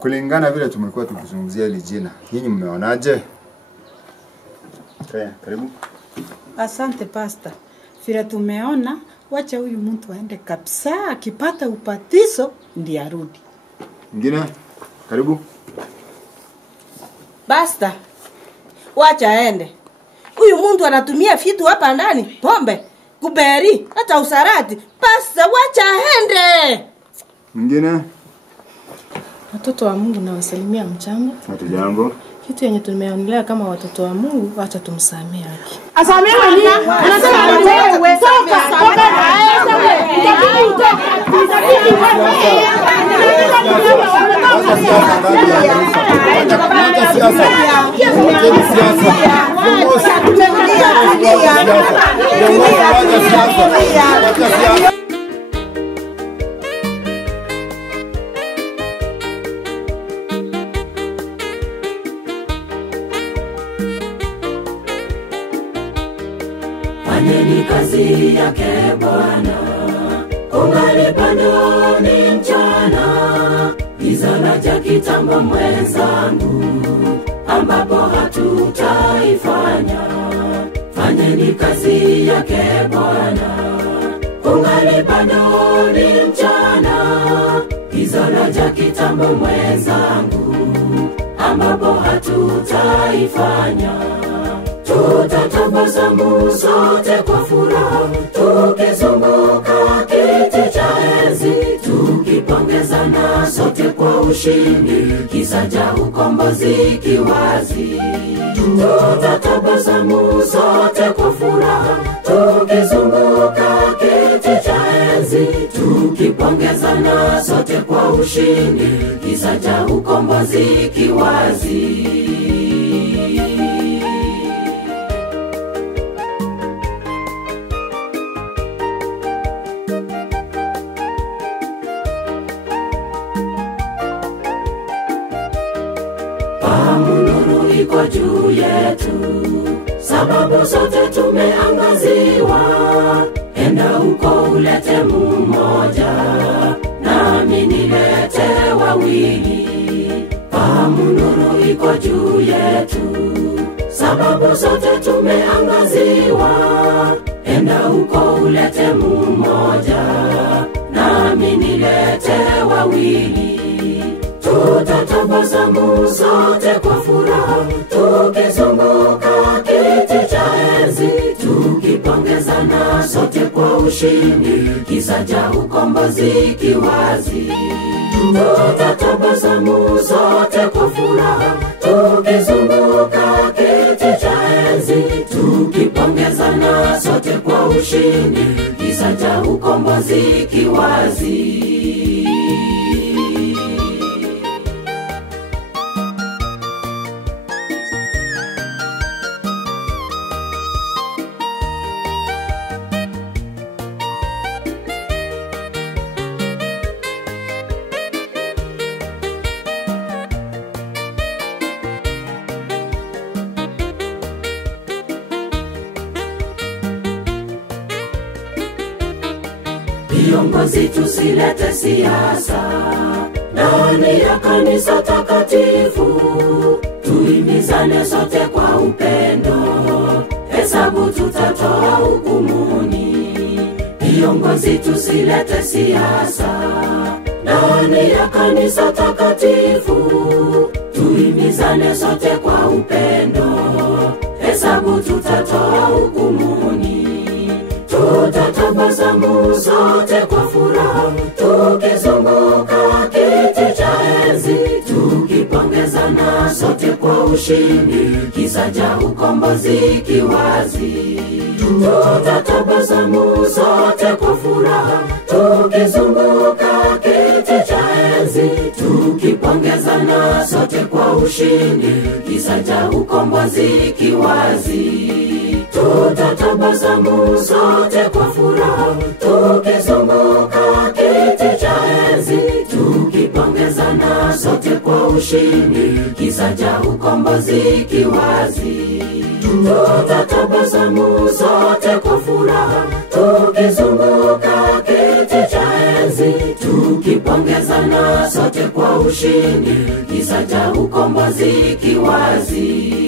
kulingana vile tumekuwa tukizungumzia ile jina, nyinyi mmeonaje? Karibu. Asante pastor. Vile tumeona, wacha huyu mtu aende kabisa, akipata upatizo ndiye arudi. Mwingine? Karibu. Basta. Wacha aende. Huyu mtu anatumia vitu hapa ndani, pombe, kuberi, hata usarati. Basta, wacha aende. Mwingine? Watoto wa Mungu na wasalimia mchango. Hatujambo. Kitu yenye tumeonelea kama watoto wa Mungu, wacha tumsamee haki. Asamehe nini? Anasema wewe toka. Fanyeni kazi yake Bwana, ungali bado ni mchana, giza laja kitambo mwenzangu, ambapo hatutaifanya. Fanyeni kazi yake Bwana, ungali bado ni mchana, giza laja kitambo mwenzangu, ambapo hatutaifanya. Tutatabasamu sote kwa furaha, tukizunguka kiti cha enzi, tukipongezana sote kwa ushindi, kisa cha ukombozi kiwazi. Tutatabasamu sote kwa furaha, tukizunguka kiti cha enzi, tukipongezana sote kwa ushindi, kisa cha ukombozi kiwazi. Nuru iko juu yetu, sababu sote tumeangaziwa. Enda uko ulete mmoja, nami nilete wawili. Fahamu nuru iko juu yetu, sababu sote tumeangaziwa. Enda uko ulete mmoja, nami nilete wawili. Tutatabasamu sote kwa furaha, tukizunguka kiti cha enzi, tukipongezana sote kwa ushindi, kisa cha ukombozi kiwazi. Tutatabasamu sote kwa furaha, tukizunguka kiti cha enzi, tukipongezana sote kwa ushindi, kisa cha ukombozi kiwazi. Viongozi tusilete siasa ndani ya kanisa takatifu, tuhimizane sote kwa upendo, hesabu tutatoa hukumuni. Viongozi tusilete siasa ndani ya kanisa takatifu, tuhimizane sote kwa upendo, hesabu tutatoa hukumuni. Tutatabasamu sote kwa furaha, tukizunguka kiti cha enzi, tukipongezana sote kwa ushindi, kisa cha ukombozi kiwazi. Tutatabasamu sote kwa furaha, tukizunguka kiti cha enzi, tukipongezana sote kwa ushindi, kisa cha ukombozi kiwazi. Tutatabasamu sote kwa furaha, tukizunguka kiti cha enzi, tukipongezana sote kwa ushindi, kisa cha ukombozi kiwazi. Tutatabasamu sote kwa furaha, tukizunguka kiti cha enzi, tukipongezana tukipongezana sote kwa ushindi, kisa cha ukombozi kiwazi.